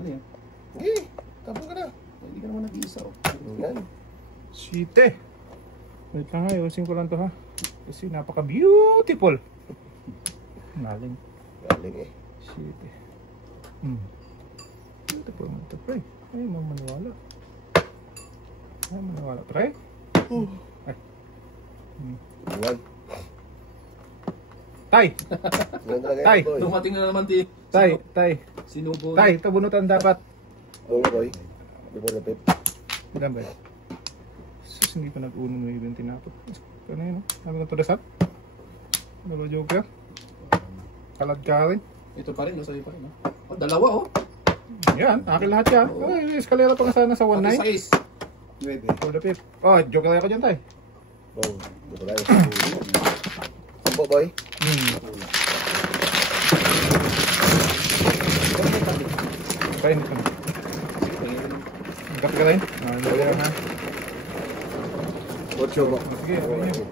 Ano yan? Eh, tapos ka na. Hindi ka naman nag-iisa. Yan. Site. Wait lang ha, iwasin ko lang to ha. Kasi napaka-beautiful. Galing. Galing eh. Site. Beautiful mo ito, pre. Ay, maniwala. Ay, maniwala, pre. Ay. Yan. Tay! Yan talaga Tay. yan, boy. Dumating na naman din. Tay! Sinubo. Tay, tabunutan dapat. Oo, boy. Before the pip. Ilan ba? Sus, hindi pa nag-uno mo yung tinapot. Ano yun, no? Sabi ko to the sap? Ano ba, Joker? Kalad ka rin. Ito pa rin, sa'yo pa rin. Oh, dalawa oh. Yan, akin lahat yan. Ay, eskalera pa nga sana sa 1-9. Size. 9. For the pip. Oh, Joker ako dyan, Tay. Oo, dito tayo. Sampo, boy. Painit ka na. Kape ka rin? Hindi ka rin ha. 8 mo. Sige, ayun yun.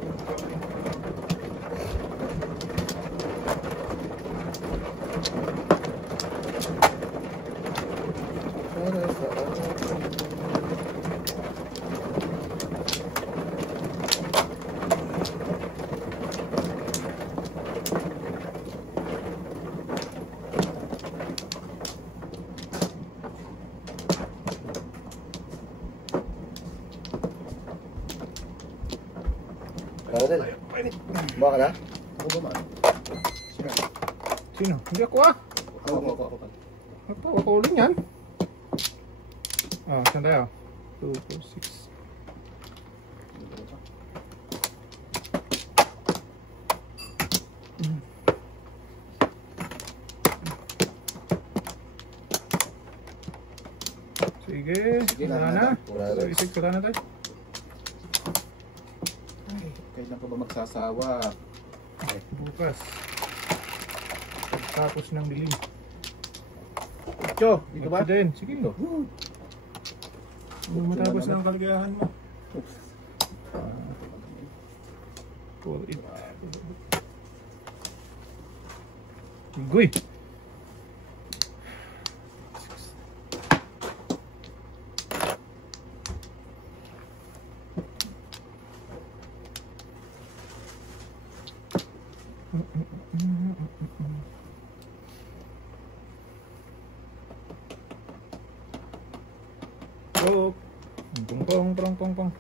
Karadel. Baka na? Ako ba man? Sino? Hindi ako ah. Ako. Ito, ako uling yan. Oh, saan tayo? 2, 4, 6. Sige, wala na. So, isig ko na tayo. Ay, kailan pa ba magsasawa? Bukas. Pagtapos ng dilim. Cho, dito ba? Ito din. Sige. Matapos ng kaligayahan mo. Pull it. Guy. Oh, pong.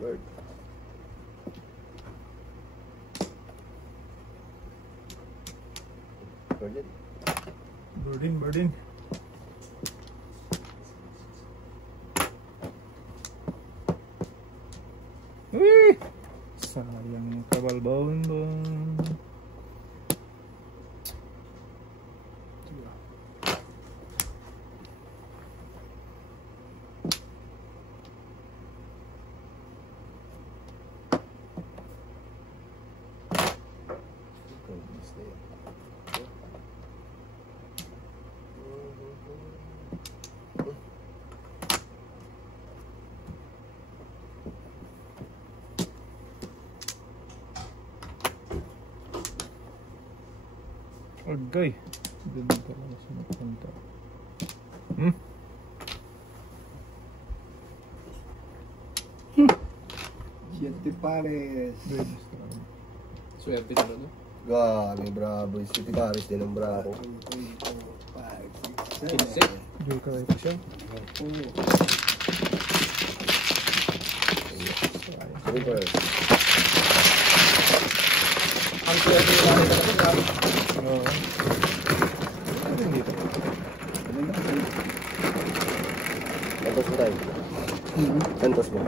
Bird. Birdin. Uy! Sayang kabalbaon. Agay. Doon talaga sa magpunta. Siete pares. Swerte na no? Galing bravo. Si Paris din ang bravo. 15. Hindi ka ito siya. Super. Ang swerte na rin talaga. Oo. Ano yung dito? Santos mo tayo. Santos mo.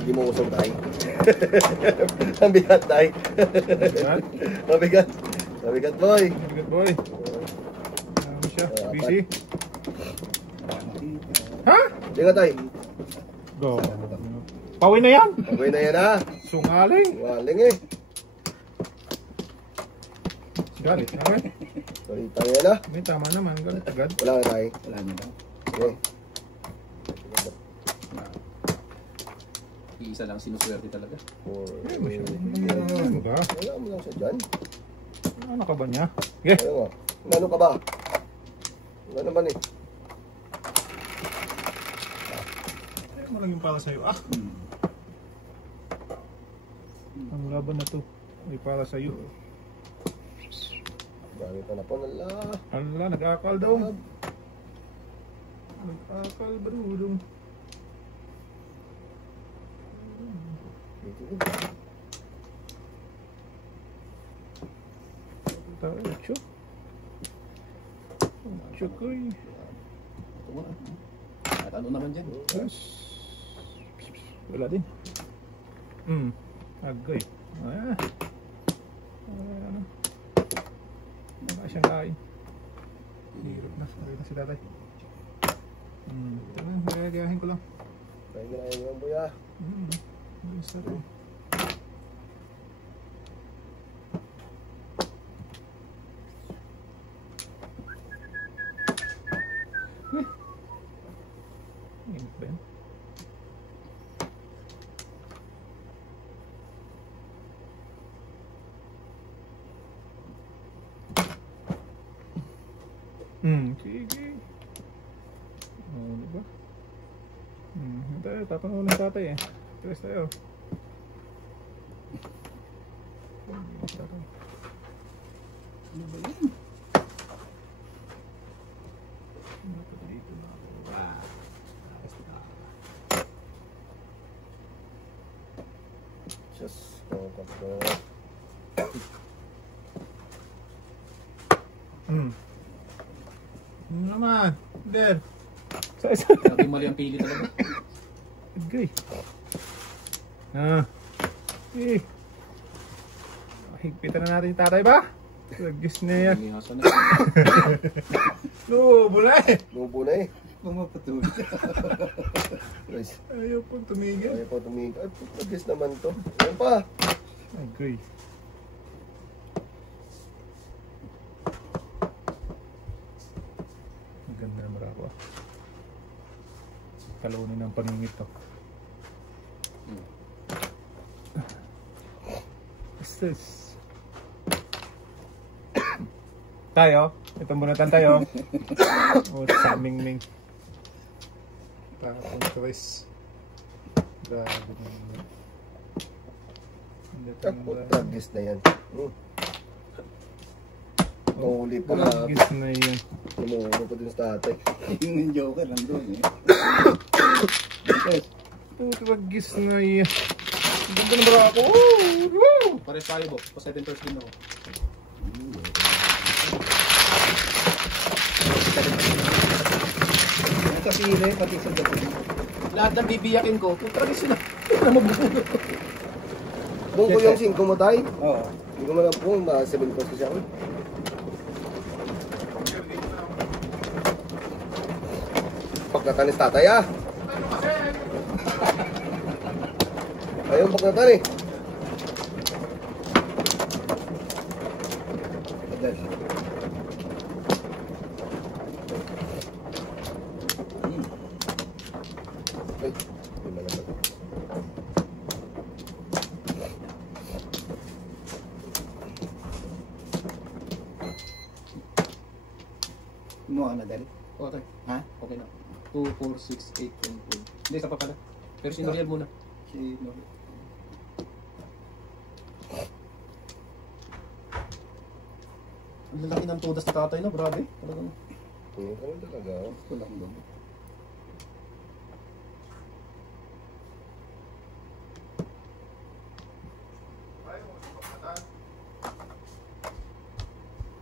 Hindi mo usong tayo. Ang bigat tayo. Mabigat. Mabigat boy. Good boy. Ano siya? Busy? Ha? Hindi ka tayo. Go. Pawin na yan. Okay na yan ha. Sungaling. Waling eh. Galit. Okay. Galit tayo yan ah. May tama naman. Galit agad. Wala na tayo. Wala na daw. Okay. Iisa lang sinuswerte talaga. Ano ba? Wala mo lang siya dyan. Ano ka ba niya? Okay. Ano nga? Ano ka ba? Ano naman eh? Ayaw mo lang yung para sa'yo. Ah! Ang laban na to ay para sa'yo. Dami pa na po. Ala, nag-akal daw. Nag-akal ba dudong? Ocho. Ocho ko eh. At ano naman dyan? Yes. Wala din. Agoy. Wala siyang kain. Hirap na. Hirap na si tatay. Ito na. Gagayahin ko lang. Kaya ginahin mo yung buya. Isa rin. Init ba yan? Sige. Oo, diba? Tayo, tatanong ng tatay eh. Tres tayo. Ano ba yan? Just go back to... Ano naman? Der. Sa Naging mali ang pili talaga. Agay. Higpitan na natin yung tatay ba? Lagis na yan. Hihasa na. Lubo na eh. Lubo na eh. Pumapatuloy. Guys, Ayaw po tumigil. ayaw po tumigil. Ay, pagkis naman to. Ayan pa. Agay. Maganda na marako ah. Kalunin ng paningit to. What's this? Tayo? Itong bunatan tayo. O sa ming-ming. Tapos tres. Grabe naman. Ako, tragis na yan. Mahuli pa na. Tragis na yan. Tumuno pa din sa tatay. Yung joker lang doon eh. Tragis na yan. Ganda na ba ako? Pare tayo bo. Pa 7 first din ako. Sa pili, pati sa gabi. Lahat ng bibiyakin ko, tradisyon na. Na mabubulo. Buko yung 5 mo tayo. Oo. Hindi ko man po, 7 pesos siya. Pagkatanis tatay ah. Ayun, pagkatan eh. Ay, hindi na naman. Kumuha ka na, Daddy? Okay. Ha? Okay na. 2, 4, 6, 8, 10, 12. Hindi, isa pa pala. Pero si Noriel muna. Si Noriel. Ang lalaki ng tudas ni tatay na, grabe. Talagang Ano talaga? kulang doon.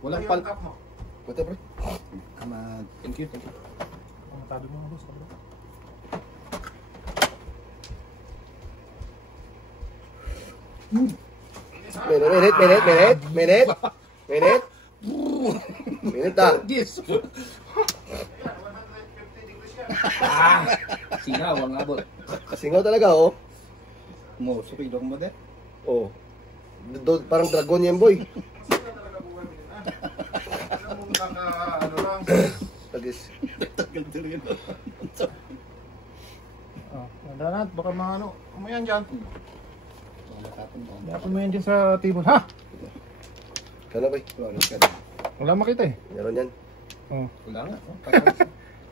Walang pal... Buti bro. Thank you, thank you. Tabi mo ako sa kabila. Minute ah. Yes! Singaw ang abot. Kasingaw talaga oh. Mo, sukido ko mo de. Oh. Parang dragon yan boy. Agis. Tagal tuloy yun. Oh, ganda na. Baka mga ano. Ano yan dyan? Matapon mo. Dapat mo yan dyan sa table. Ha? Kano ba? Flores ka. Wala makita eh. Meron yan. Oh. Wala nga.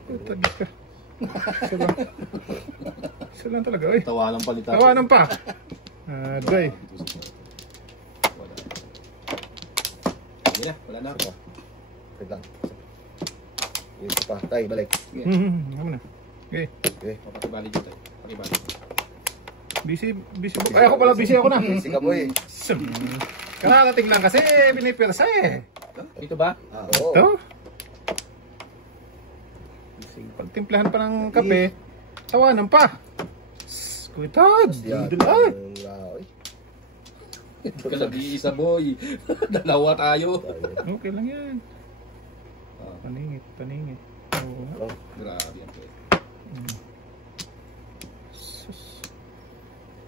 Tagis ka. Isa lang. Isa lang talaga. Oy. Tawanan palitan. Tawanan pa. Agay. Wala. Hindi na. Wala na. Wait lang. Isa pa. Tay, balik. Sige. Ano na. Okay. Okay. Pakibali dito. Pakibali. Busy po. Ay ako pala, busy ako na. Busy ka boy. Kararating lang kasi pinipirsa eh. Dito ba? Oo. Ito. Pagtimplahan pa ng kape, tawanan pa. Kuitad. Yan. Ay. Ay. Ito ka nag-iisa boy. Dalawa tayo. Okay lang yan. Ah, Paningit, paningit. Oo. Ano? grabe yan. Boy. Sus.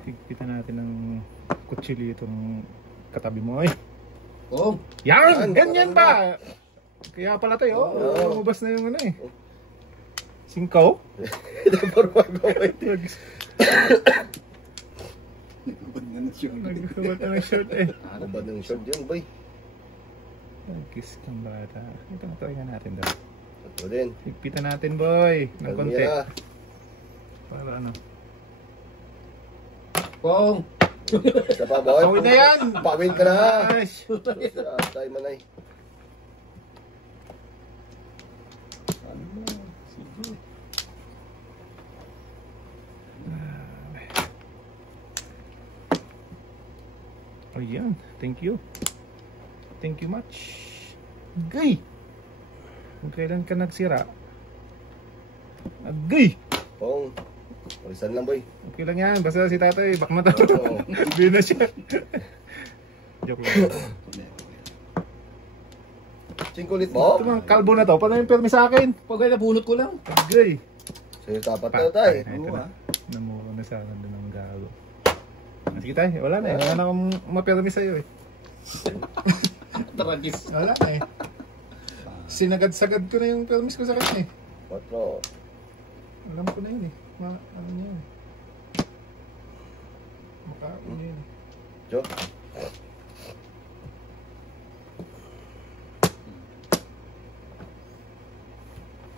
Higpitan natin ng kutsilyo itong katabi mo eh. Oh, Yan! Ganyan ba? Kaya pala tayo, lumabas na yung ano eh. Singkaw? Forward mo boy. nagkabad na siya. Nagkakabat na ng short eh. Ano ba ng short yun boy? Nagkiss kang bata. Ito na tayo natin daw. Ito din. Higpitan natin boy. Ng Alam konti. niya na. Para ano. Pong! Isa pa boy. Tawid na yan! Pawin ka na. Gosh! Tay manay. Ano ba? Sige. Ayan. Thank you. Thank you much. Agay! Kung kailan ka nagsira. Agay! Pong. Palisan lang boy. Okay lang yan. Basta si tatay, bak mata. Oo. Hindi na siya. Joke lang. Singkulit Ito mo? mga kalbo na to. Paano yung permi sa akin? Pag ay nabunot ko lang. Agay! Sa'yo tapat na tay. Ito Oo, na. ah. Namura na sa akin doon ng gago. Sige tayo. Wala na eh. Wala na akong mapermi sa'yo eh. Tragis. Wala na eh. Sinagad-sagad ko na yung permis ko sa kanya eh. Patro. Alam ko na yun eh. Ano niya yun. Makaon niya yun. Jo.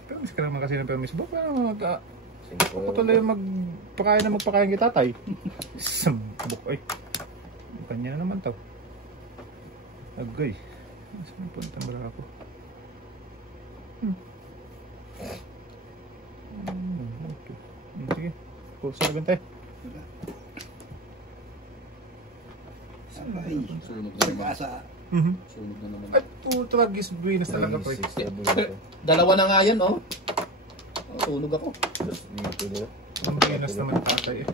Permis ka naman kasi ng permis. Baka naman Singko. ako tuloy magpakain na magpakain kita tay. Sambok ay. Kanya na naman to. Agay. Saan na punta ba ako? Okay. Sige. Pulsa na bantay. Ay, sunog na naman. Sunog na naman. Ay, tragis buwinas talaga po. Dalawa na nga yan, oh. Oh, sunog ako. Dito din. Ang buwinas naman tatay eh.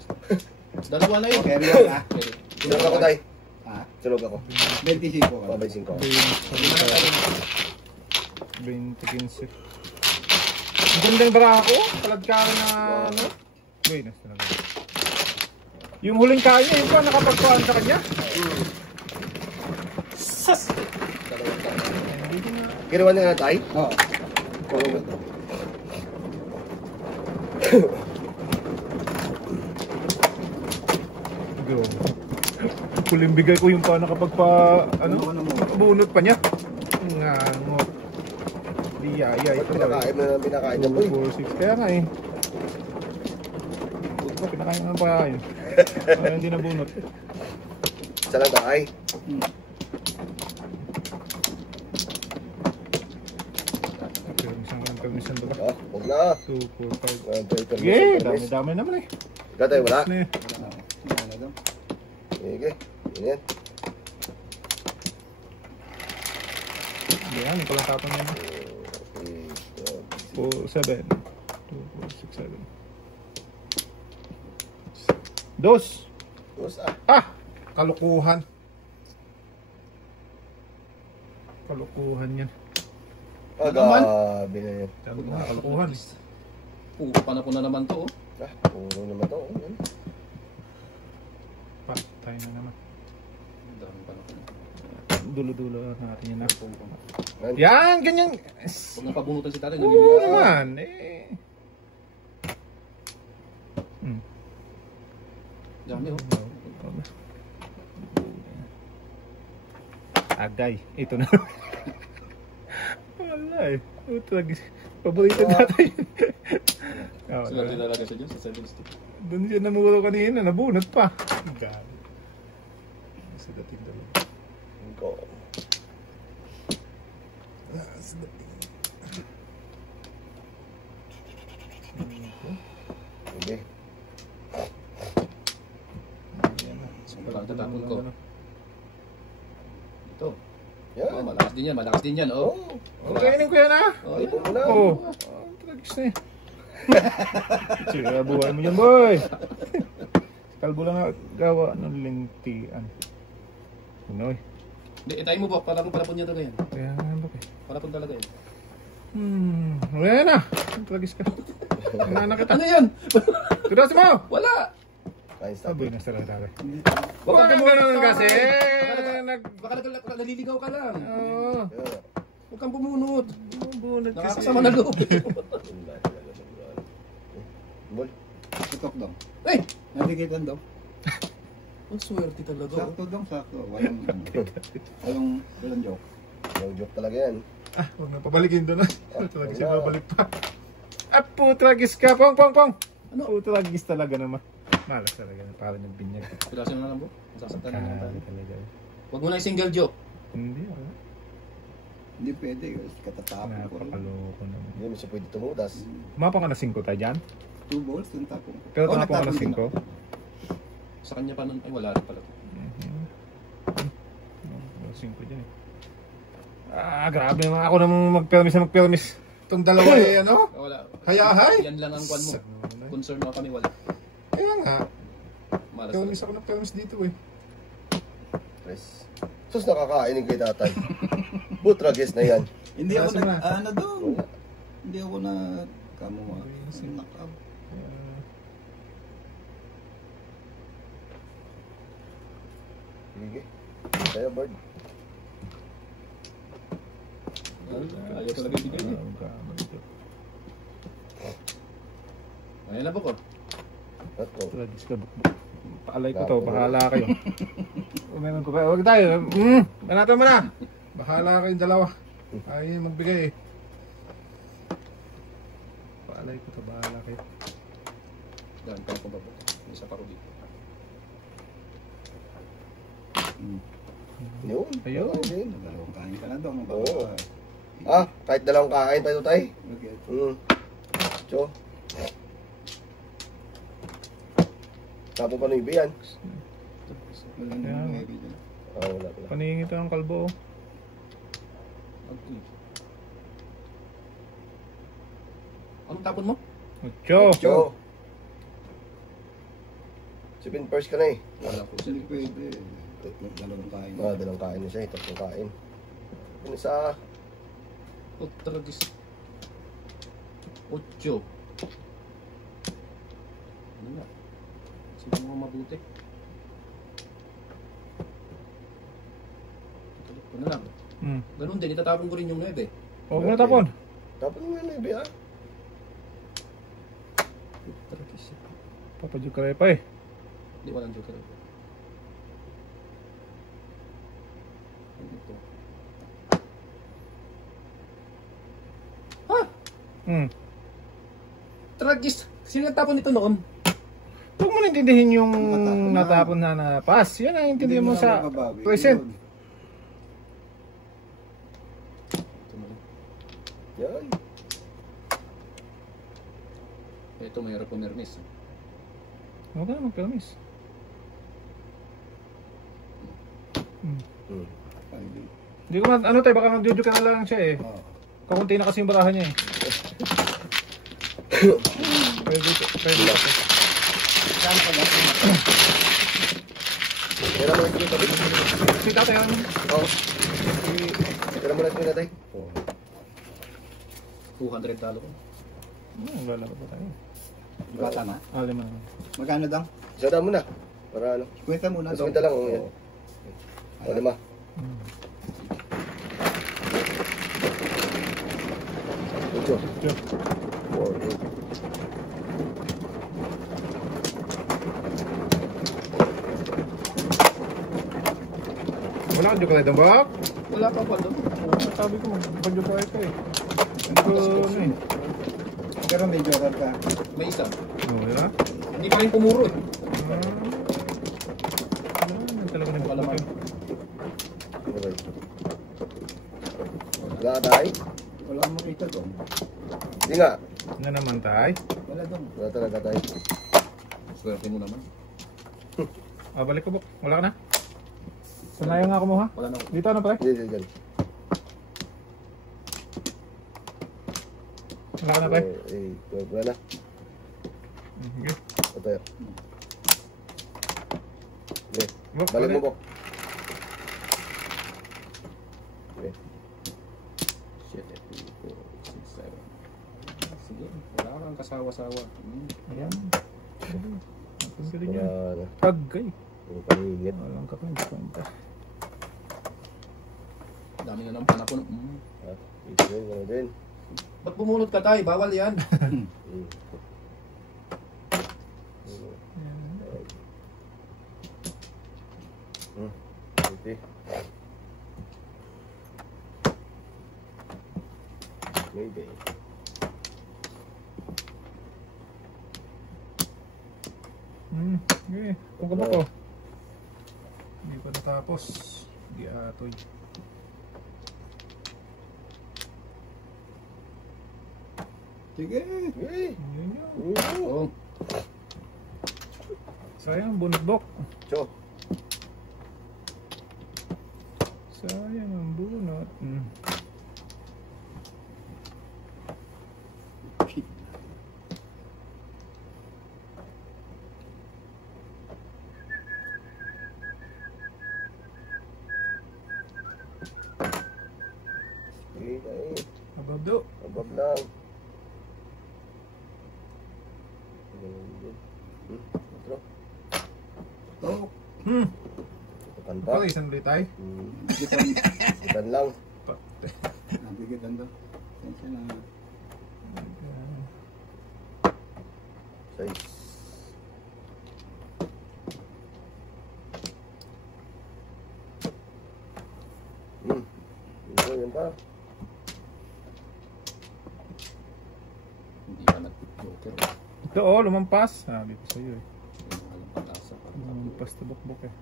Dalawa na yun. Carry on ha? Tulog ako tay. Ha? Tulog ako. 25 ka. Babay singko. Buwinas 20-15. Ang gandang barako. Palagkara na ano. Buwinas talaga. Yung huling kain niya, yung pa nakapagpaan sa kanya. Sas! Hindi ko na. Kiriwan na tay? Oo. Go. Kulimbigay ko yung pa nakapagpa, ano, bunot pa niya. Ngangot. Liyaya ito. Pinakain na pinakain niya boy. 4-6. Kaya nga eh. Buti ko, pinakain na ng pakain. Kaya hindi nabunot. Isa lang tay. Permission ba? Oh, huwag na. 2, 4, 5. Tay, Sige, dami-dami naman eh. Ikaw tay, wala. Ano eh. Sige. Yan. Yan, ikaw lang tapon yan. 4, 7. 2, 4, 6, 7. Dos! Tapos Ah! Kalukuhan. Kalukuhan yan. gabi na yan. Sabi ko nga, kalukuhan. Puro panapon na naman to, oh. Puro naman to. Yan. Patay na naman. Ang daming panapon. Dulo-dulo natin yan na. Yan, ganyan. Huwag nang pabunutan si tatay. Oo naman. Eh. Dami oh. Agay. Ito na. Wala eh. Ito lagi. Paborito natin. Swerte talaga siya dyan sa 7 stick. Doon siya namuro kanina. Nabunot pa. Gabi. Sa dating dalawa. Go. Sa dating. Sige. Parang tatapon ko. Ito. Yan. Oh, malakas din yan. Malakas din yan. Oh. Ang kainin ko yan ah. Oh, Ito mo na. Oo. Tragis na eh. Sige, buhay mo yan boy. Kalbo lang gawa ng lintian. Pinoy. Hindi, itayin mo ba? Parang palapon niya talaga yan. Kaya nga ba eh. Palapon talaga yan. Wala na. Tragis ka. Nanana kita. Ano yan? Kudas mo! Wala! Kain stop. Sabi na sa lalaki. Huwag Huwag kang kang ganun kasi. Baka naliligaw ka lang. Oo. Huwag kang bumunot. Bunod kasi. Nakakasama na loob. Bol. Tutok dong. Eh! Nadikitan daw. Ang swerte talaga. Sakto dong, sakto. Walang joke. Yung joke talaga yan. Ah, huwag na pabalikin doon ah. Tragis siya babalik pa. Ah, putragis ka. Pong, pong, pong. Ano? Putragis talaga naman. Malas talaga. Parang nagbinyag. Pirasin mo na lang po. Masasaktan na lang tayo. Talaga. Huwag mo na yung single joke. Hindi ah. Hindi pwede. Katatapon ko rin. Napakaloko naman. Hindi mo siya pwede tumudas. Mapa ka na 5 tayo dyan? 2 balls, yung tapon ko. Pero Oh, tapos ka na nagtapon din 5? ako. Sa kanya pa nun. Ay, wala rin pala. 5 dyan eh. Ah, grabe naman ako nang magpermis. Itong dalawa eh, ano? Wala. Hayahay? Yan lang ang kwan mo. Concern mo kami, wala. Kaya nga. Malas Permis talaga. ako ng permis dito eh. Tres. Sus, nakakainin kay tatay. Butrages na yan. Hindi ako Nasa na? ano doon. Hindi ako na kamuha. Knock-up. Sige. Kaya bird. Ayaw talaga ibigay niya. Ayan na po ko. Tatlo. Tragis ka bukbuk. Paalay ko to, bahala kayo. Meron ko pa. Huwag tayo. Banatan mo na. Bahala kayong dalawa. Ayaw magbigay eh. Paalay ko to, bahala kayo. Dahil pa ako babuto. Isa pa ko dito. Yun. Ayun. Okay. Dalawang kain ka na dong. Oo. Ah, kahit dalawang kain tayo tayo. Okay. Cho. Tapos pa yung yan. Wala na heavy dyan. Ah, wala pala. Paningin ito ng kalbo. Okay. Anong tapon mo? Cho! Cho. 7 first ka na eh. Wala po siya. Hindi pwede. Dalawang kain. Ah, dalawang kain na siya eh. Tatlong kain. Ano sa... Oh, tragis. Ocho. Ano na? Sino mga mabuti? Ito na lang. Ganun din, itatapon ko rin yung 9. Huwag mo na tapon. Tapos mo yun eh, ah. Tragis. Papadyog ka rin pa eh. Hindi, walang joker. Ito. Tragis. Sino nagtapon nito noon? Huwag mo naintindihin yung Matapon na. natapon na napas. Yan ang intindihin mo na sa mababawi. present. Yun. Ito na rin. Yan. Ito mayroon po mermis. Huwag ka na mag-permis. Kain. Hindi ko ano tayo, baka mag-jojo ka na lang siya eh. Oh. Kakunti na kasi yung barahan niya eh. Pwede lang. Saan ka lang? Kaya mo lang yung tabi. Si tatay ano? Oo. Kaya mo lang yung tatay. 200 talo ko. Wala pa tayo. Bata na. Alam mo naman. Magkano dang? Sada mo na. Para ano. Kwenta muna. Mas kwenta lang. Oh, yan. O, 5. Cho. Cho. 4, 8. Wala ka dyan ka na dambak? Wala pa pa doon. Sabi ko, magpagdyo pa ito eh. Hindi ko, ano eh. Pero may joker ka. May isa. Oo, yan. Hindi pa rin pumuro eh. Yan talaga nagpapalaman. Okay. Wala tayo? Wala mo makita doon. Hindi nga. Ano naman tay? Wala doon. Wala talaga tayo. Swerte mo naman. Balik ko, Bok. Wala ka na? Sanayan nga ako mo ha? Wala na. Dito ano pre? Hindi, dyan. Wala ka na pre? 8, 12, wala na. Sige. Ito tayo. Okay. Bok, Balik mo, balik. Bok. Okay. Shit, 2, 4, 6, 7. Sige, wala kang kasawa-sawa. Ayan. Ang galing niya. Wala na. Pagay. Yung paningit. Walang kapunta. Dami na ng panapon. Ito yun, gano'n din. Ba't bumulot ka tayo? Bawal yan. Okay. Maybe. Okay. Kung ka ba ko? Hindi pa natapos. Hindi atoy. Sige. Hey! Yun yun. Oo. Sayang, bunot Bok. Cho. Sayang ang bunot. Hey, hey. Ababdo. Abab lang. Ito. Oh. Itukan pa. Okay, isang ulit tayo. Bigitan. Itukan lang. Bigitan daw. Sensya na. 6. Yan pa. Hindi ka nag-joker. Ito oh, lumampas. Sabi ko sa'yo eh. Walang pag-asa pa. Lumampas na Bok eh.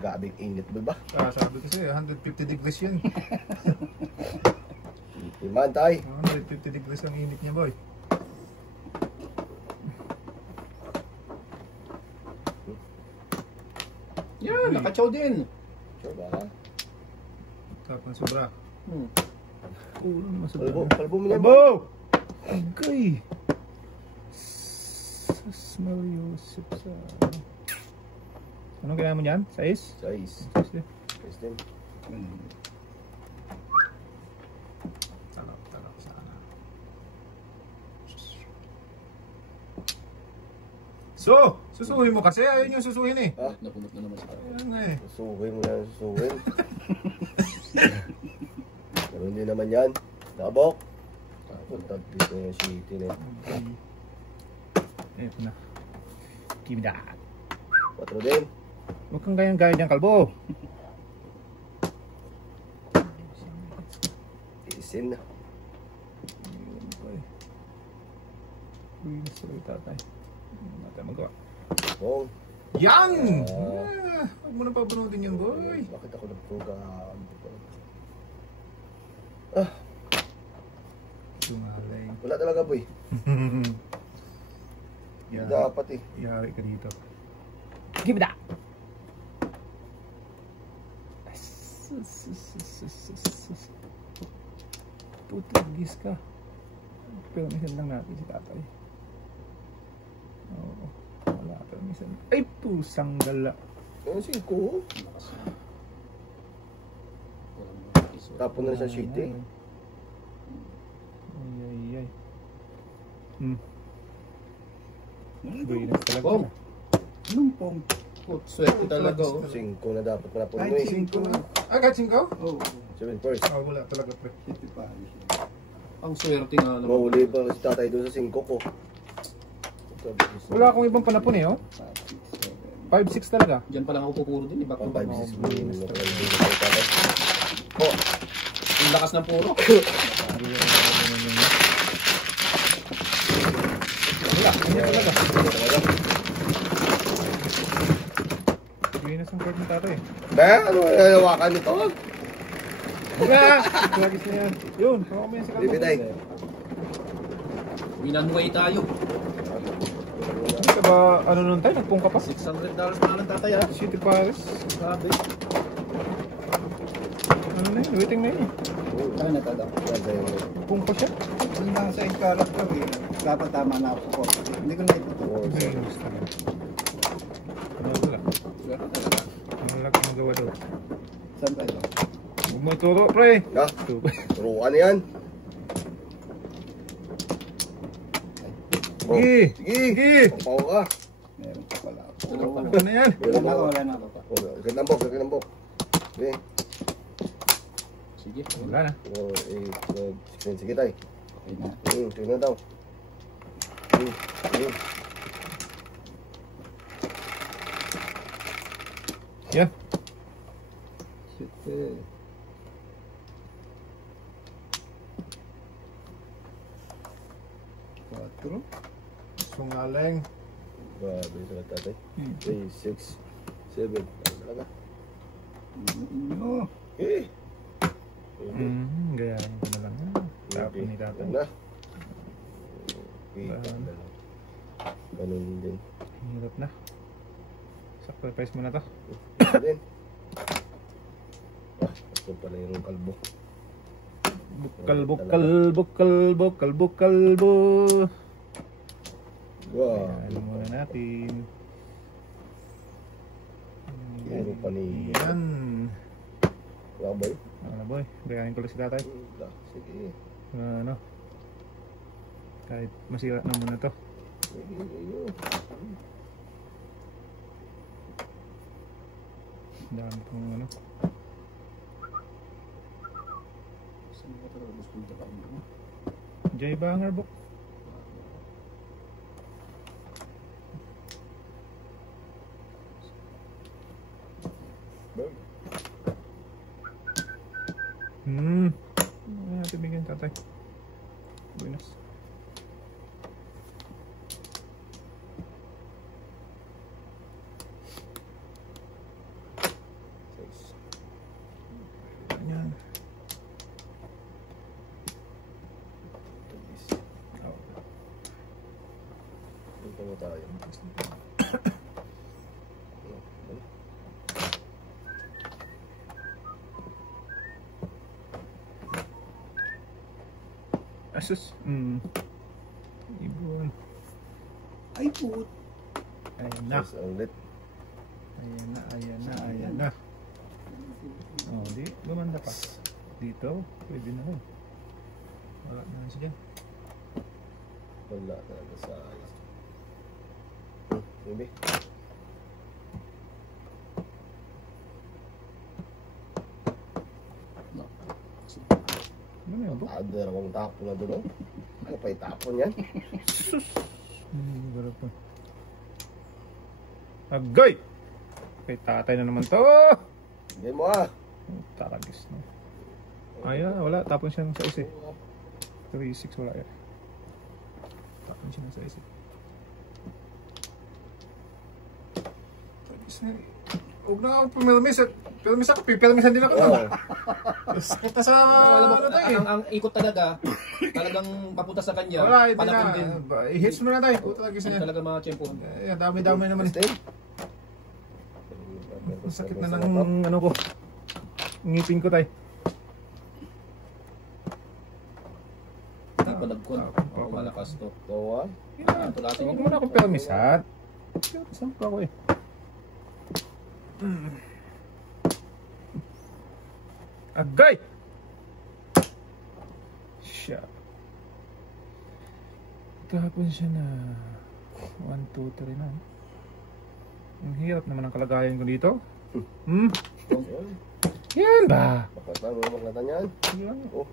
Gabing init ba ba? Sabi ko sa'yo, 150 degrees yun. Iman tayo. 150 degrees ang init niya boy. Yan, nakachaw din. Sure ba? Tapos sobra. Ulo naman sobra. Kalbo mo yan. Kalbo! Agay! Smell Yusuf sa... Anong kailangan mo yan? Size? 6. Size din. 6 din. Tarap sana. So! Susuhin mo kasi. Ayun yung susuhin eh. Napunot na naman siya. Ayan nga eh. Susuhin mo yan, susuhin. Ganun din naman yan. Nakabok. Punta dito yung city na yan. Ito na. Give me that. 4 din. Huwag kang gaya niyang kalbo. Isin na. Uy, nasa ulit tatay. Hindi natin magawa. Oh. Yan! Huwag mo na pabunutin yun, boy. Bakit ako nagprogram? Sumalay. Wala talaga, boy. Dapat eh. Yari ka dito. Give me that! Putagis ka. Pero minsan lang natin si tatay. Oo. Wala pero minsan. Ay, pusang gala. Ano si ko? Tapon na sa city. Ay. Buinas talaga. Wow. Lumpong. Swerte talaga, oh. 5 na dapat na po mo Kahit eh. 5 na. Ah, kahit 5? Oo. 7 first. Ah, wala talaga pre. City pa. Ang swerte nga naman. Mahuli pa si tatay doon sa 5 ko. Wala akong ibang panapon eh, oh. 5-6 talaga. Diyan pa lang ako pupuro din, iba Pang ko. 5-6 mo yung tatay. Oh, Ang lakas ng puro. Wala, kanya talaga. talaga. Pinas ang card ng tatay. Ba, ano hawakan nito? Wala! Lagis na yan. Yun, hawakan mo yan sa kalbo. Bibitay. Winanway tayo. Hindi ka ba, ano nun tayo, nagpungka pa? $600 pa lang tatay, ha? City Paris. Grabe. Ano na yun, waiting na yun. Ano na tada? Nagpungka siya. Yung lang sa ikalat ko eh. Dapat tama na ako po. Hindi ko na ito. Ayos talaga. Ano wala? Swerte talaga. Ano lang ang magawa daw? Saan ba ito? Huwag mo ituro, pre. Ha? Turuan na yan. Oh, Sige! sige. Sige! Pampaw ka. Meron pa pala ako. Ano na yan? Wala na ako, wala na ako pa. Oh, gandambok, gandambok. Okay. Sige. Wala na. 4, 8, 12, 16. Sige tayo. Okay na. Tingnan na daw. Yan. Shit eh. Quatro. Sungaling. Grabe sa tatay. 3, 6, 7. Ano talaga? Inyo. Eh. Gayahin ko na lang yan. Tapon ni tatay. Na. Okay. Ganun din. Hirap na. Sacrifice mo na to. Ito din. Ah, ito pala yung kalbo. Kalbo. Wow. Ayan muna natin. Puro paningin. Yan. Wala ba yun? Ano boy, gayahin ko lang si tatay. Sige. Ano. Kahit masira na muna to. Sige. Dami kong ano. Saan ka talaga gusto nito pa mo? Jay Banger book. Ano natin bigyan tatay? Buenas. Ayan. Dito mo tayo. Asus. Ibon. Ay put. Ayan na. Nice ulit. Ayan na. Oh, di. Gumanda pa. Dito. Pwede na rin. Wala na lang siya. Wala talaga sa ayos. Sige. Ano yun, book? Ada akong tapon na doon. Ano pa itapon yan? Garap pa. Agay! Kay tatay na naman to! Hindi mo ah. Takagis na. Ayan, wala. Tapon siya ng sa isa. 3-6 wala yan. Tapon siya ng sa isa. Huwag na ako pumirmis. Pirmis ako. Pipirmisan din ako. Oo. Sakit na sa Alam mo, ano to eh. ang ikot talaga, talagang papunta sa kanya, Wala, hindi panapon din. na. I-hits mo na tayo. Puta lagi Hindi siya. talaga mga tiyempo. Dami-dami naman. Stay. Ang sakit na ng ano ko. Ngipin ko tayo. Hindi palagkon. Malakas to. Tawa. Tulatin Huwag mo na akong permisat. Saan pa ako eh? Agay! Siya. Kahapon siya na 1, 2, 3 na. Ang hirap naman ang kalagayan ko dito. Yan. Yan ba? Makatan, makatan yan. Yan. Oh.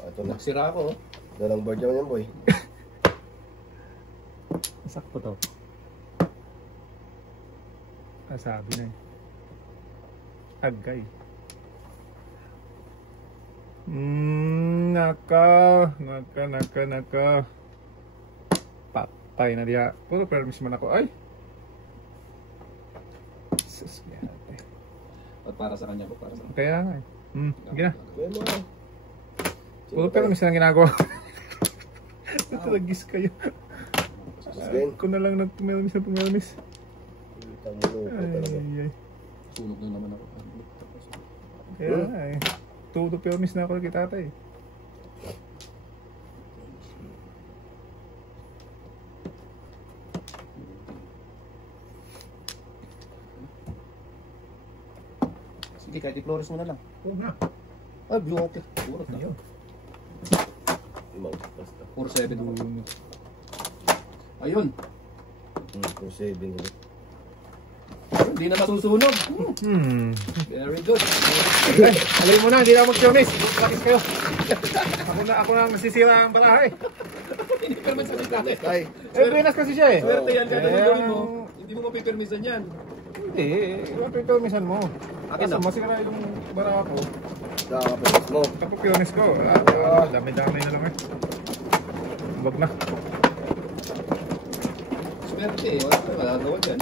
Ito na. Nagsira ako. Dalang board yan boy. Sakto to. Sabi na eh. Agay. Naka. Patay na diya. Puro permis man ako. Ay! Sus, yate. At para sa kanya ko, para sa kanya. Kaya nga eh. Sige na. Kaya mo. Puro permis na ginagawa. Natalagis kayo. Susgain. Ako na lang nagpumelmis na pumelmis. Tamulo ko talaga. Ay. Sunog na naman ako. Kaya nga eh. Todo permis na ako kay tatay. Sige, kahit i-flores mo na lang. Oo na. Ay, blue okay. Puro na. Ayun. Mount basta. 4-7 mo. Ayun. 4-7. Hindi na masusunog. Very good. Ay, alay mo na, hindi na ako mag-permis. Practice kayo. Ako na ang nasisira ang barahay. Hindi pa naman sa dati. Ay. Pinas kasi siya eh. Swerte yan, kahit anong gawin mo. Hindi mo mapipirmisan yan. Hindi, ipapipermisan mo. Akin Kaso na. masira yung baraha ko. Nakakapilis mo. Tapos permis ko. Dami-dami na lang eh. Wag na. Swerte eh. Wala ka magagawa dyan.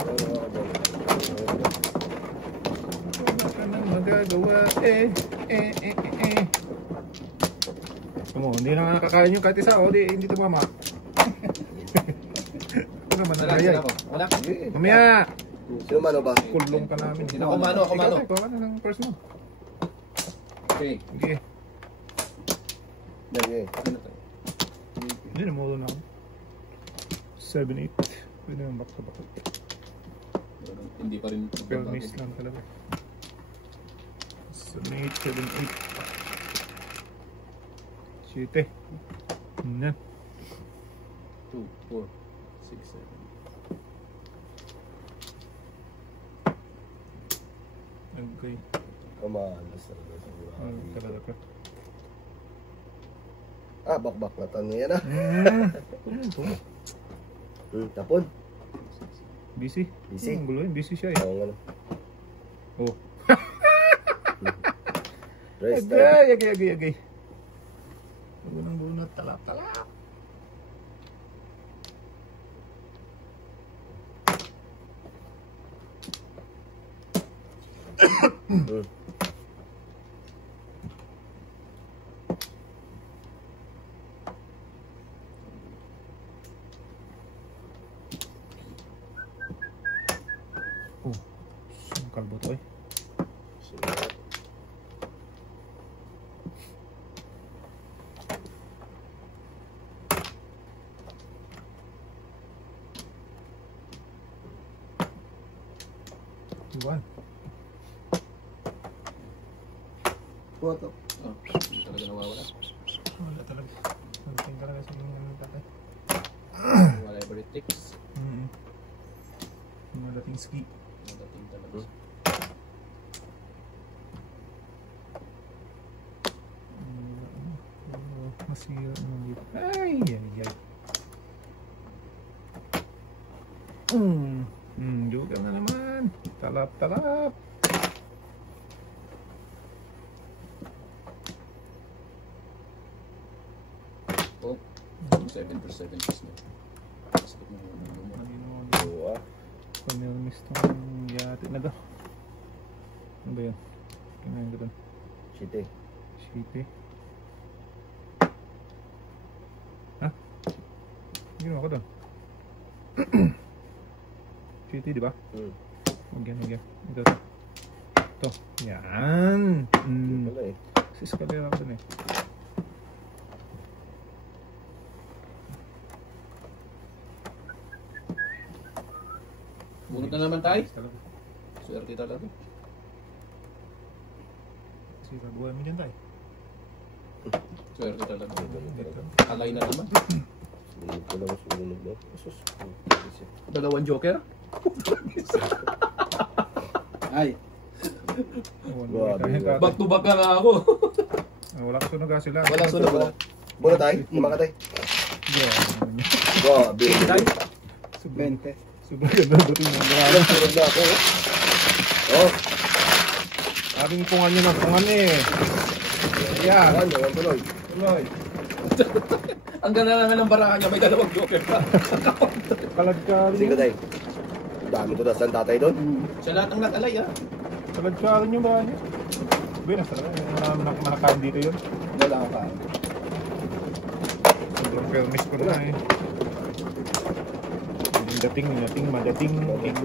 Wala ka nang magagawa eh. Hindi na nakakain yung kahit isa. O, hindi tumama. Ito naman Wala nagayay. ako. Wala ka. Mamaya, Sino mano ba? kulong ka namin. Ako mano. Ikaw ka na ng first mo. Okay. Sige. Yan. Ano tayo? Hindi na maulo na ako. 7-8. Pwede naman back to back. Hindi pa rin. Permis lang talaga. 7-8, 7-8. Siyete. Yan. 2, 4, 6, 7. Okay. Kamalas talaga. Talaga ka. Bakbak na tanong yan Tapon. Busy. Busy? Ang gulo yun. Busy siya eh. Oo nga. Oh. Rest time. Agay. Bunang-bunat. Talap. Ang kalbo to eh. Iwan. Puto. Oh, talaga nawawala. Wala talaga. Malaking talaga sa mga tatay. Whatever it takes. Malaking ski. Nadating talaga. Masira naman dito. Ay. Duga na naman. Talap. Oh, 7 per 7 is na. Sakit mo naman. Oo Pamilmis tong yate na to. Ano ba yan? Kinain ko doon. Shite. Shite. Ha? Ginawa ko doon. Shite, di ba? Huwag yan. Ito. Ito. Yan. Wala eh. Sis kalera ko doon eh. Bunot na naman tayo. Swerte talaga. Sira buhay mo dyan tayo. Swerte talaga. Dito. Alay na naman. Sumunod ko lang. Sus. Dalawang joker? Ay, Back to back na ako. Wala ko sunog sila. Walang sunod wala. Muna tayo, mga tay. Grabe. Sub-20. Sobrang ganda dating ng marami. Alam, sunod na ako. Oh, Abing pungan nyo ng pungan eh. Yan. ayan, naman tuloy. Tuloy. Ang ganda naman ng barahan niya, may dalawang joker pa. Kalagkarin Sige nyo. tay. Dami to das ng tatay doon. Sa lahat ng nakalay ah. Kalagkarin nyo ba nyo? Binas talaga. Marami na kumakain dito yun. Wala ka pa. Sobrang permis ko na eh. Dating, madating, king.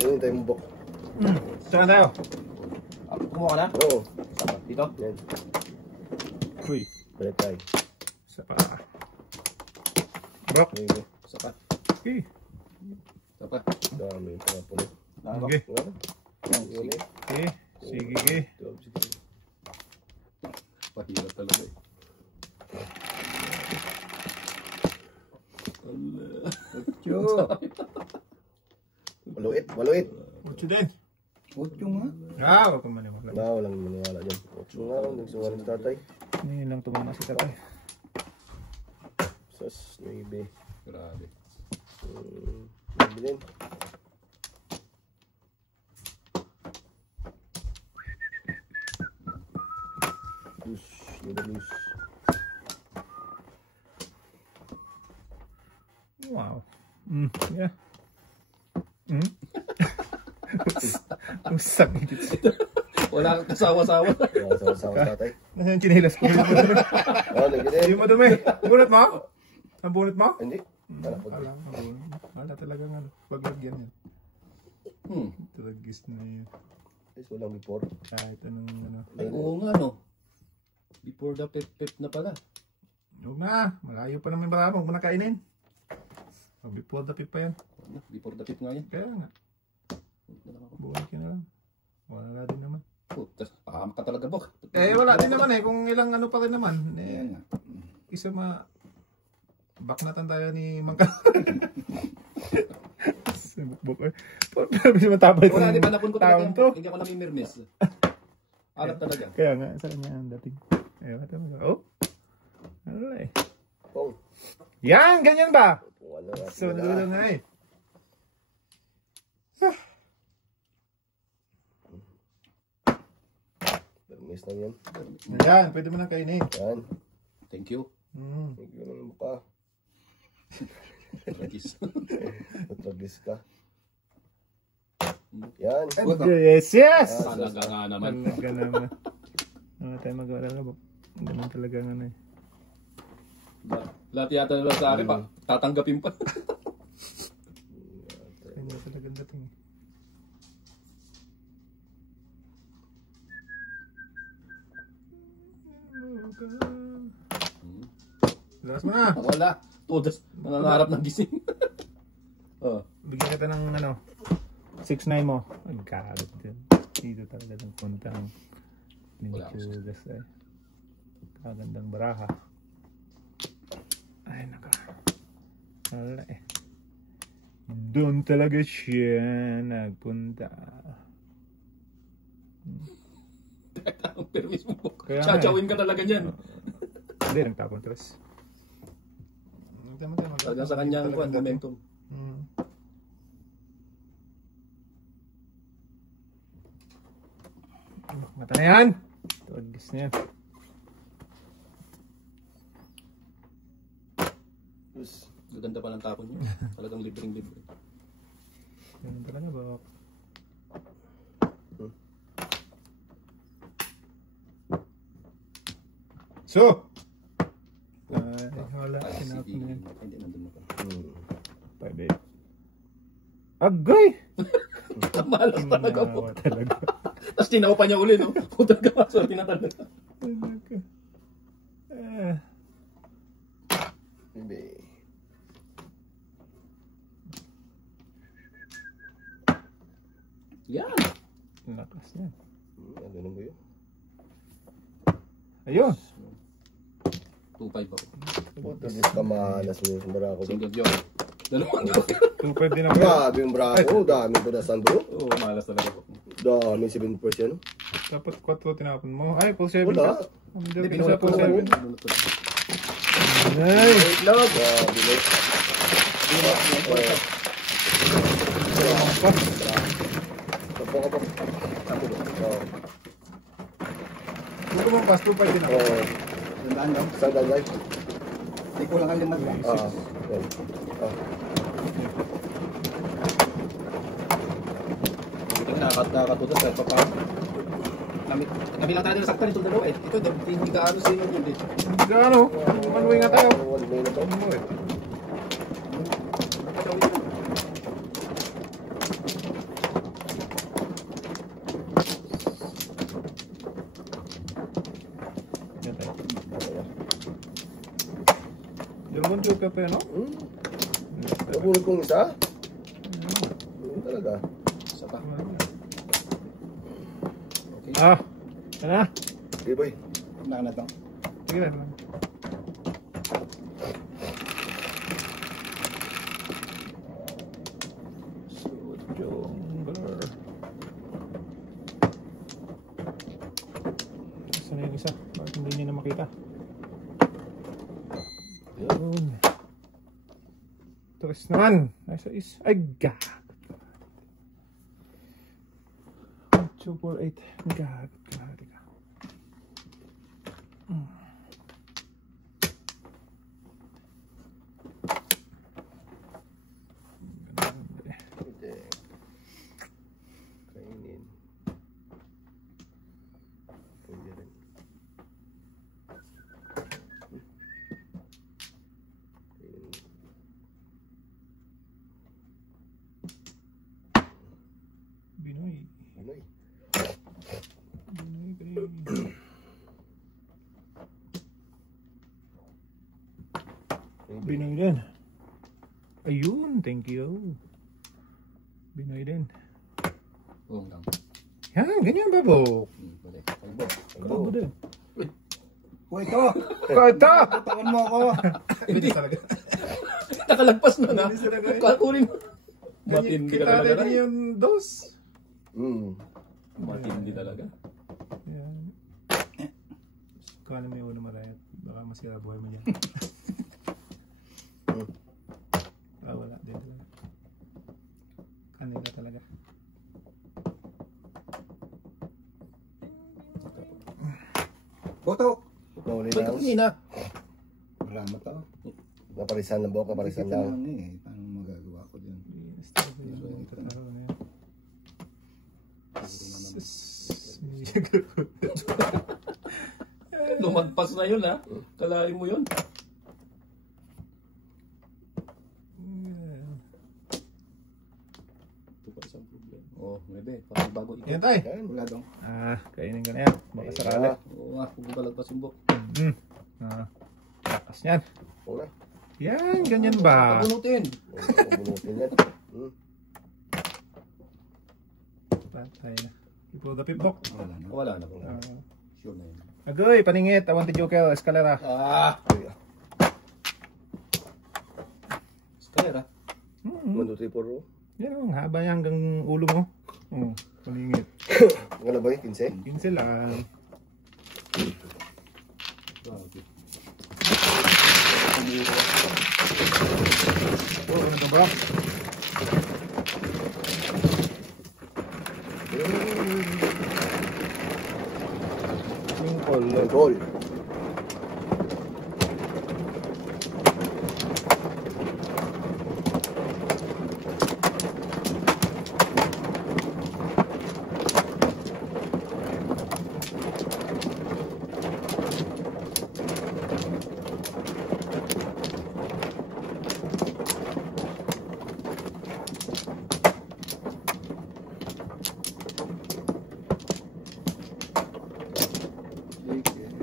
Ayun tayo mo bok. Saan tayo? Kumuha ka na? Oo. Dito? Yan. Uy, Balik tayo. isa pa. Brok. Ayun. Sapat. Okay. Sapat. Dami pa na puno. Okay. Ano? Yun eh. Okay. Sige. Pahirap talaga eh. Yo. Waluit. Utso din. Otyo nga. Huwag kang maniwala. Walang maniwala dyan. Otso nga lang, nagsungaling sa tatay. Ngayon lang tumama si tatay. Sas, 9. Grabe. 9 din. Loose. Wow. Yeah. Usap dito. Wala kang kasawa-sawa. Sawa-sawa sa tatay. Nasaan yung chinilas ko? Nagiging. Yung madumi. Bunot mo? Ang bunot mo? Hindi. Wala. Wala talagang ano. Paglagyan yan. Tragis na yun. Walang before. Kahit anong ano. Ay, oo nga no. Before the pep na pala. Huwag na. Malayo pa naman ba? Huwag mo na kainin. Before the pip pa yan. Before the pep nga yan. Kaya nga. Buhay ka na lang. Wala din naman. Putas, pahamak ka talaga, Bok. Wala din naman eh. Kung ilang ano pa rin naman. Ayan nga. Isa baknatan tayo ni Mangka. Buk eh. Sabi matapay Wala, di ba napun ko taon talaga. to. Hindi ako namimirmis. Alam talaga. Kaya nga, sa kanya ang dating. Oh. Ano eh. Pong. Yan, ganyan ba? Wala. So, nadulo nga eh. Permis na yan. Yan, pwede mo na kainin. Yan. Thank you. Medyo naman pa. Tragis. Matragis ka. Yan. Yes! Talaga nga naman. Talaga naman. Ano tayo mag-alala ba? Ganun talaga nga na eh. Lahat yata nila sa akin pa. Tatanggapin pa. Kanya talaga dating. Lakas mo na. Wala. Todas. Nangangarap ng gising. Oh. Bigyan kita ng ano, 6'9 mo. Ang kalat din. Dito talaga ng puntang Ninchugas eh. Kagandang baraha. Ay naka. Wala eh. Doon talaga siya nagpunta. Ang permis mo, Bok. Kaya Chachawin ka talaga niyan. Hindi, nagtapon tres. Talaga sa kanyang momentum. Mata na yan! Tuwagis na yan. Gaganda pa ng tapon niya. Talagang libreng-libre. Ganun talaga ba? So! Ay, wala. Sinap na yan. Hindi, nandun na pa. 5-8. Agay! Malas talaga po. Tinawa talaga. Tapos tinawa pa niya uli, no? Putang ka, so tinatanda. Hindi. Yan! Lakas yan. Ganun ba yun? Ayun. 2-5 ako. Puta, dis ka malas mo yung barako. Single joke. Dalawang joke. 2-5 din ako. Grabe yung barako. Dami ko na sando. Oo, malas talaga po. Dami 7%. Dapat 4 tinapon mo. Ay, full 7 Wala. ka. Hindi, Hindi, pinulot ko full naman. 7. Ay. Wait lang. Grabe na. Tapo ka pa. Kung kumampas, 2-5 din ako. Tandaan daw. Sandal life. Hindi ko lang ang limat ba? Ito nakakatutos kahit pa paano. Kami lang tayo nasaktan itong dalawa eh. Ito, hindi ka ano sino yun dito. Gaano? One way nga tayo. One way na to. Ano mo eh? Yan tayo. Yung one joke ka pa yun, no? Nabulog kong isa? Talaga. Isa pa. Okay. Ah! Yan na. Okay, boy. Naka na to. Sige na. Jongler. Saan na yung isa? Bakit hindi niya na makita? Yun. Ito is naman. Nasa is. Ay, gag. 2, 4, 8. Gag. Okay. Kainin. Pwede rin. Binoy. Anoy. Binoy din. Ayun, thank you. Binoy din. Oo lang. Yan, ganyan ba po? Balik. Kalbo. Kalbo din. O ito! Kata! Taon mo ako! Hindi talaga. Nakalagpas na na. Kakunin mo. Matindi ka Kita talaga. rin yung dos. Matindi talaga. Yan. Kala mo yung ulo marayat. Baka masira buhay mo dyan. Wala din talaga. Kanila talaga. Boto! Nauli Ba't lang. kanina? Wala mo to. Naparisan ng buhok, naparisan Kita lang. lang eh. Paano magagawa ko dyan? Yes, talaga yung tataro na yan. Lumagpas na yun ha. Kalahin mo yun. Ito pa isang problema. Oh, maybe. Parang bago ito. Yan tayo. Wala dong. Kainin ka na yan. Baka sarali. Oo nga, kung balagpas yung buk. Lakas yan. Wala. Yan, ganyan ba? Pabunutin. Bunutin yan. Patay na. Ipo the pipok. Wala na. Wala na. Sure na yun. Agoy, paningit. Awanti Joker, eskalera. Eskalera. 1, 2, 3, 4. Yan ang haba niya hanggang ulo mo. Paningit. Ang ba yun? 15? 15 lang. Grabe. Ano ito bro? Yung call. Goal.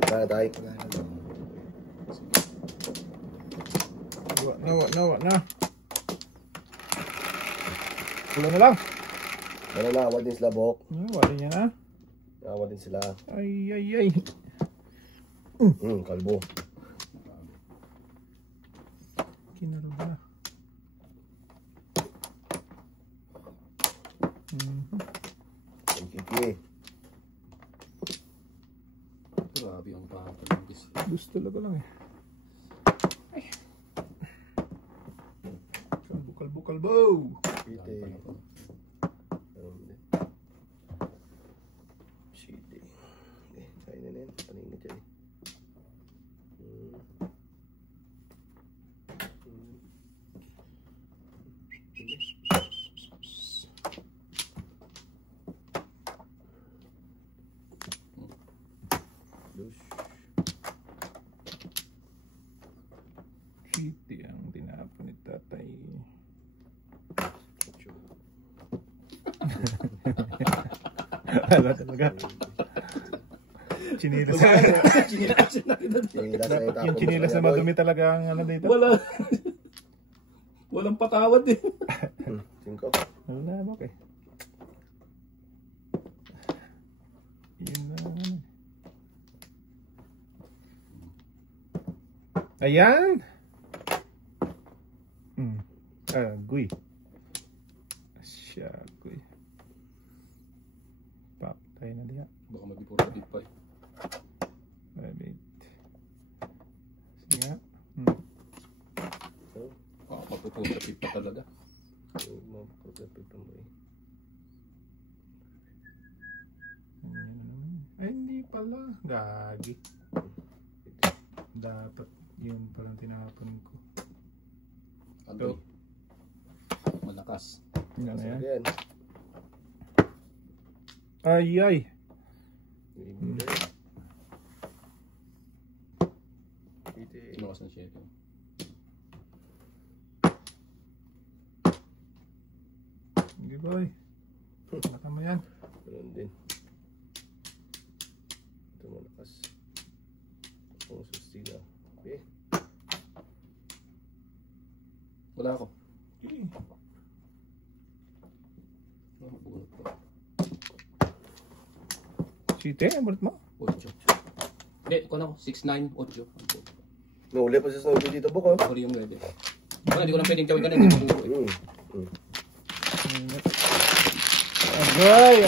Kaya tayo. Wala na. Kulo na lang. Wala na, awad din sila buhok. Wala niya na. Nakawa din sila. Ay. Kalbo. Kinaro ba? Kiki. Grabe ang pangkat ng bis. Gusto talaga lang eh. Ay. Kalbo. Kiki. Shitty. Kain na yan. Paningit yan eh. Shitty ang tinapon ni tatay. Wala talaga. Chinilas. Yung chinilas na madumi talaga ang ano dito. Walang patawad din. 5. Wala na, okay. Yun na. Ayan! Guy. Siya, guy. Pop tayo na diya. Baka mag-ipura sa tip pa eh. Wait. Sige nga. Baka magpupura sa tip pa talaga. Ay, hindi pala. Gagi. Dapat yun palang tinapon ko. Ano? Malakas. Yan na yan. Yan. Ay. Lumakas na siya ito. Hindi ba eh. Baka mo yan. Ganun din. Ito malakas. Ang sustina. Okay. Wala ako. Site, ang bulat mo? 8. Hindi, kung ako, 6, 9, 8. Nahuli pa siya sa ulo dito, Bok. Huli yung 9. Wala, hindi ko lang pwedeng gawin ganun. Hindi ko puro eh. Agay.